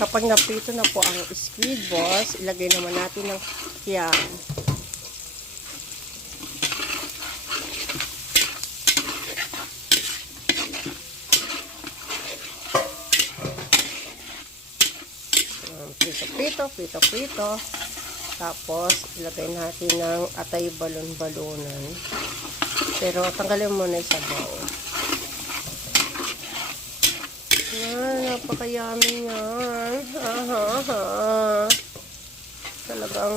Kapag naprito na po ang squid balls, ilagay naman natin ng yan. Prito. Tapos, ilagay natin ng atay balon-balonan. Pero, tanggalin mo na yung sabaw. Yan, napakayami yan. Talagang,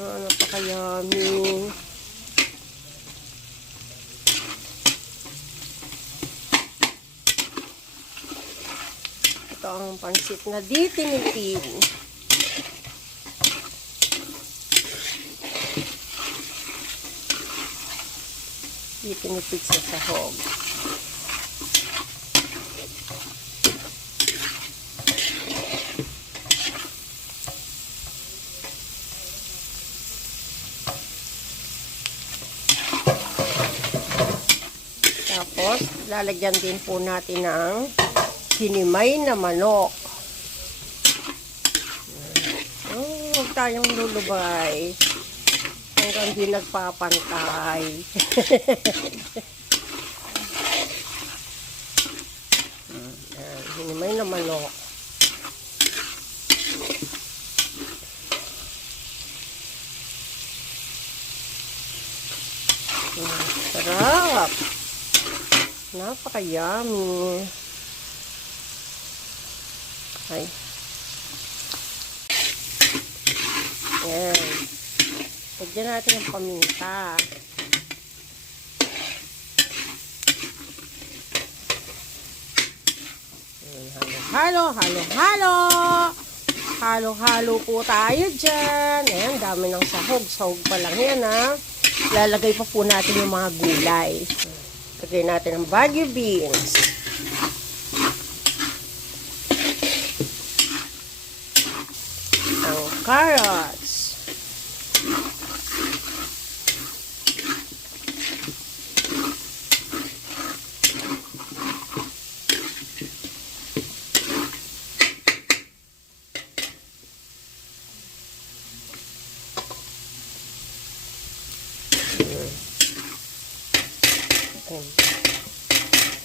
napakayami. Ito ang pansit na ditinitin. Ditinipid sa sahog. Tapos, lalagyan din po natin ng hinimay na manok. Huwag tayong lulubay. Hanggang di nagpapantay. Hinimay na manok. Sarap. Napaka-yummy. Ay. Ayan. Lagyan natin ang paminta. Halo-halo po tayo dyan. Ayan, dami ng sahog. Sahog pa lang yan, ha. Lalagay pa po natin yung mga gulay. Lagay natin ang Baguio beans. Ang carrots.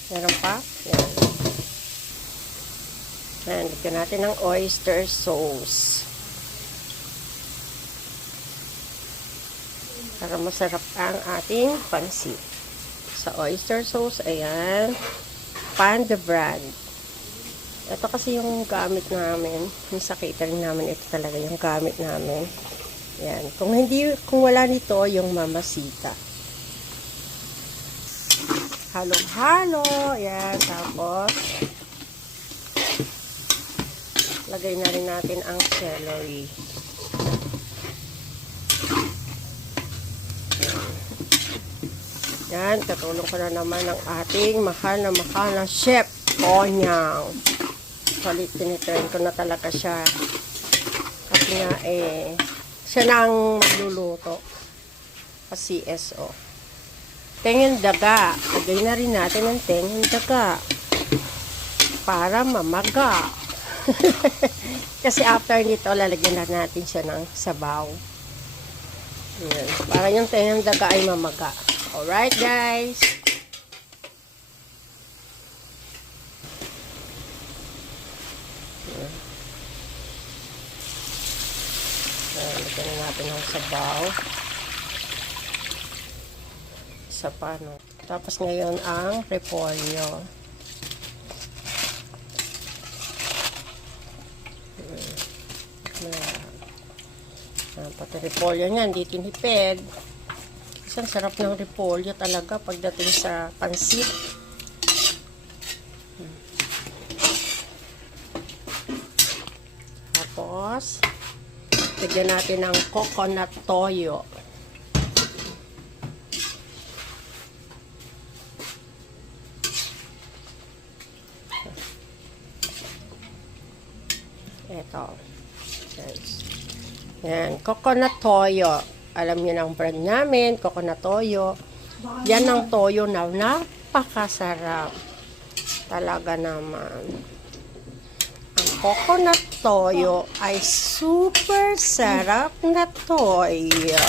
Meron pa? Yan. Ayan, lagyan natin ng oyster sauce. Para masarap ang ating pansit. Sa oyster sauce, ayan, Panda brand. Ito kasi yung gamit namin. Yung sa catering namin, ito talaga yung gamit namin. Ayan. Kung wala nito, yung Mamacita. Halo-halo. Ayan. Tapos, lagay na rin natin ang celery. Ayan. Katulong ko na naman ang ating mahal na chef, Onyang. Solid, tinitrain ko na talaga siya. Kasi nga, siya na ang magluluto. Kasi CSO. Tengeng daga. Lagay na rin natin ang tengeng daga. Para mamaga. Kasi after nito, lalagyan na natin siya ng sabaw. Ayan. Para yung tengeng daga ay mamaga. Alright, guys. Ayan. Lagyan na natin ng sabaw. Sa pano. Tapos ngayon ang repolyo. Pati repolyo niyan, di tinipid. Kasi ang sarap ng repolyo talaga pagdating sa pansit. Tapos, lagyan natin ng coconut toyo. Ito. Guys. Yan. Coconut toyo. Alam niyo na ang brand namin. Coconut toyo. Yan ang toyo na napakasarap. Talaga naman. coconut toyo ay super sarap na toyo.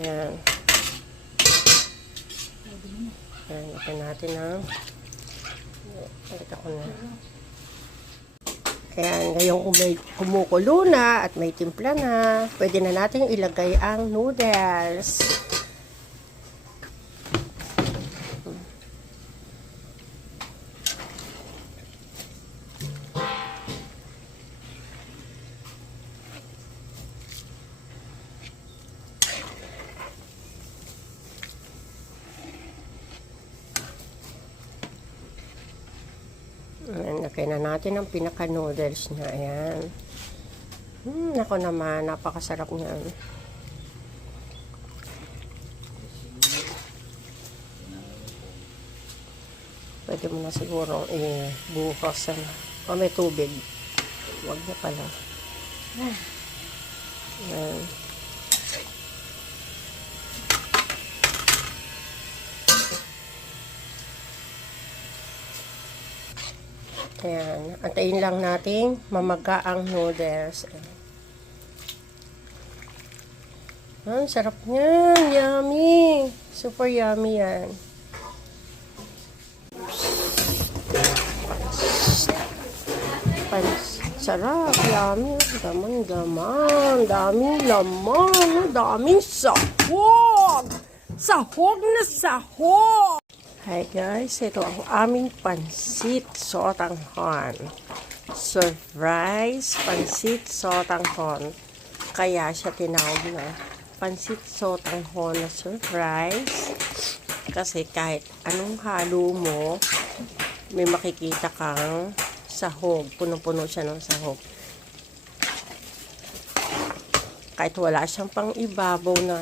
Ayan. Ayan, ito natin ang ko na. Ayan, ngayong kumukulo na at may timpla na, pwede na natin ilagay ang noodles. Ayan, lagay na natin ang pinaka-noodles niya. Ayan. Ako naman, napakasarap niyan. Pwede mo na siguro ibuhos o may tubig. Huwag na pala. Ayan. Ayan. Antayin lang natin mamaga ang noodles. Ayan, sarap niyan. Yummy. Super yummy yan. Sarap. Yummy. Gaman-gaman. Daming laman. Daming sahog. Sahog na sahog. Hi guys, ito ang aming pansit sotanghon. Surprise pansit sotanghon. Kaya siya tinawag na pansit sotanghon na surprise. Kasi kahit anong halo mo, may makikita kang sahog. Puno-puno siya ng sahog. Kahit wala siyang pang ibabaw na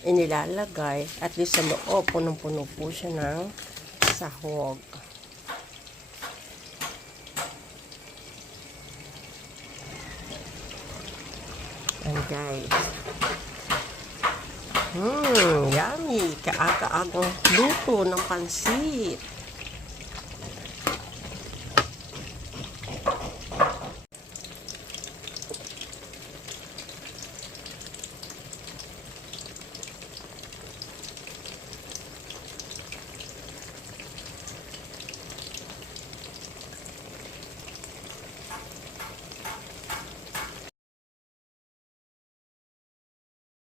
inilalagay, at least sa loob, punong-puno po siya ng sahog. And guys, yummy! Kaaga-agang luto ng pansit.